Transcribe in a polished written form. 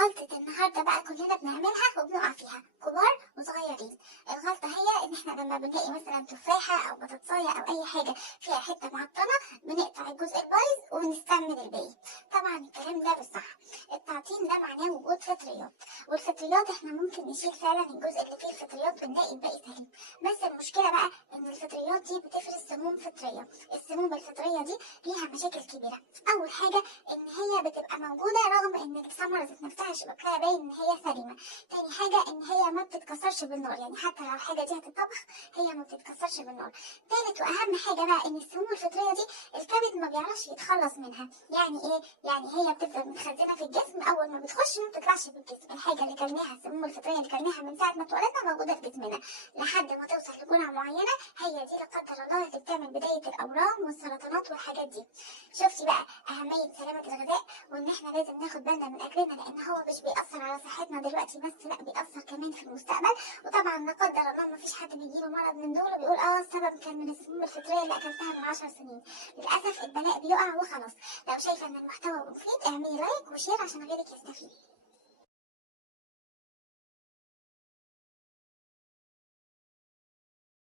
غلطة النهاردة بقى كلنا بنعملها وبنقع فيها، كبار وصغيرين. الغلطة هي ان احنا لما بنلاقي مثلا تفاحة او بطاطساية او اي حاجة فيها حتة معطلة بنقطع الجزء البايظ ونستعمل الباقي. طبعا الكلام ده مش صح. التعطيل ده معناه وجود فطريات، والفطريات احنا ممكن نشيل فعلا الجزء اللي فيه الفطريات بنلاقي الباقي سليم. بس المشكلة بقى ان الفطريات دي بتفرز سموم فطرية. السموم الفطرية دي ليها مشاكل كبيرة. اول حاجة ان هي بتبقى موجودة رغم ان الثمرة ذات نفسها شكلها باين ان هي سليمة. تاني حاجة ان هي ما بتتكسرش بالنار، يعني حتى لو الحاجة دي هتتطبخ هي ما بتتكسرش بالنار. تالت واهم حاجة بقى ان السموم الفطرية دي الكبد ما بيعرفش يتخلص منها. يعني ايه؟ يعني هي بتفضل متخزنة في الجسم، اول ما بتخش ما بتطلعش في الجسم. الحاجة اللي كلناها، السموم الفطرية اللي كلناها من ساعة ما اتولدنا موجودة في جسمنا لحد ما توصل لجرعة معينة، هي دي لا قدر الله اللي بتعمل بداية الأورام والسرطانات والحاجات دي. شفتي بقى أهمية سلامة الغذاء، وإن إحنا لازم ناخد بالنا من أكلنا، لأن هو مش بيأثر على صحتنا دلوقتي بس، لا بيأثر كمان في المستقبل. وطبعا لا قدر الله مفيش حد بيجيله مرض من دول وبيقول السبب كان من السموم الفطرية اللي أكلتها من 10 سنين. للأسف البلاء بيقع وخلاص. لو شايفة إن المحتوى مفيد اعملي لايك وشير عشان غيرك يستفيد.